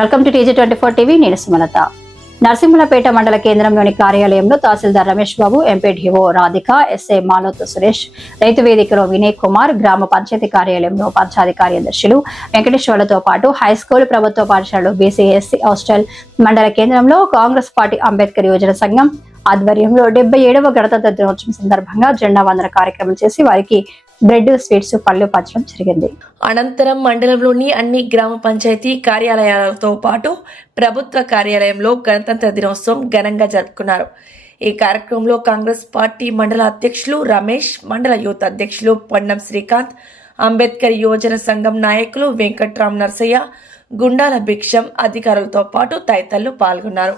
Welcome to TG24 TV. నేను సుమలత. నరసింహులపేట మండల కేంద్రంలోని కార్యాలయంలో తహసీల్దార్ రమేష్ బాబు, ఎంపీడీఓ రాధిక, ఎస్ఐ మాలోత్ సురేష్, రైతు వేదికలో వినయ్ కుమార్, గ్రామ పంచాయతీ కార్యాలయంలో పంచాయతీ కార్యదర్శులు వెంకటేశ్వర్లతో పాటు హైస్కూల్, ప్రభుత్వ పాఠశాలలు, బీసీ ఎస్సీ హాస్టల్, మండల కేంద్రంలో కాంగ్రెస్ పార్టీ అంబేద్కర్ యువజన సంఘం ఆధ్వర్యంలో 77వ గణతంత్ర దినోత్సవం సందర్భంగా జెండా వందన కార్యక్రమం చేసి వారికి బ్రెడ్, స్వీట్స్, పళ్ళు పంచడం జరిగింది. అనంతరం మండలంలోని అన్ని గ్రామ పంచాయతీ కార్యాలయాలతో పాటు ప్రభుత్వ కార్యాలయంలో గణతంత్ర దినోత్సవం ఘనంగా జరుపుకున్నారు. ఈ కార్యక్రమంలో కాంగ్రెస్ పార్టీ మండల అధ్యక్షులు రమేష్, మండల యూత్ అధ్యక్షులు పొన్నం శ్రీకాంత్, అంబేద్కర్ యువజన సంఘం నాయకులు వెంకట్రామ్ నర్సయ్య, గుండాల భిక్షం, అధికారులతో పాటు తదితరులు పాల్గొన్నారు.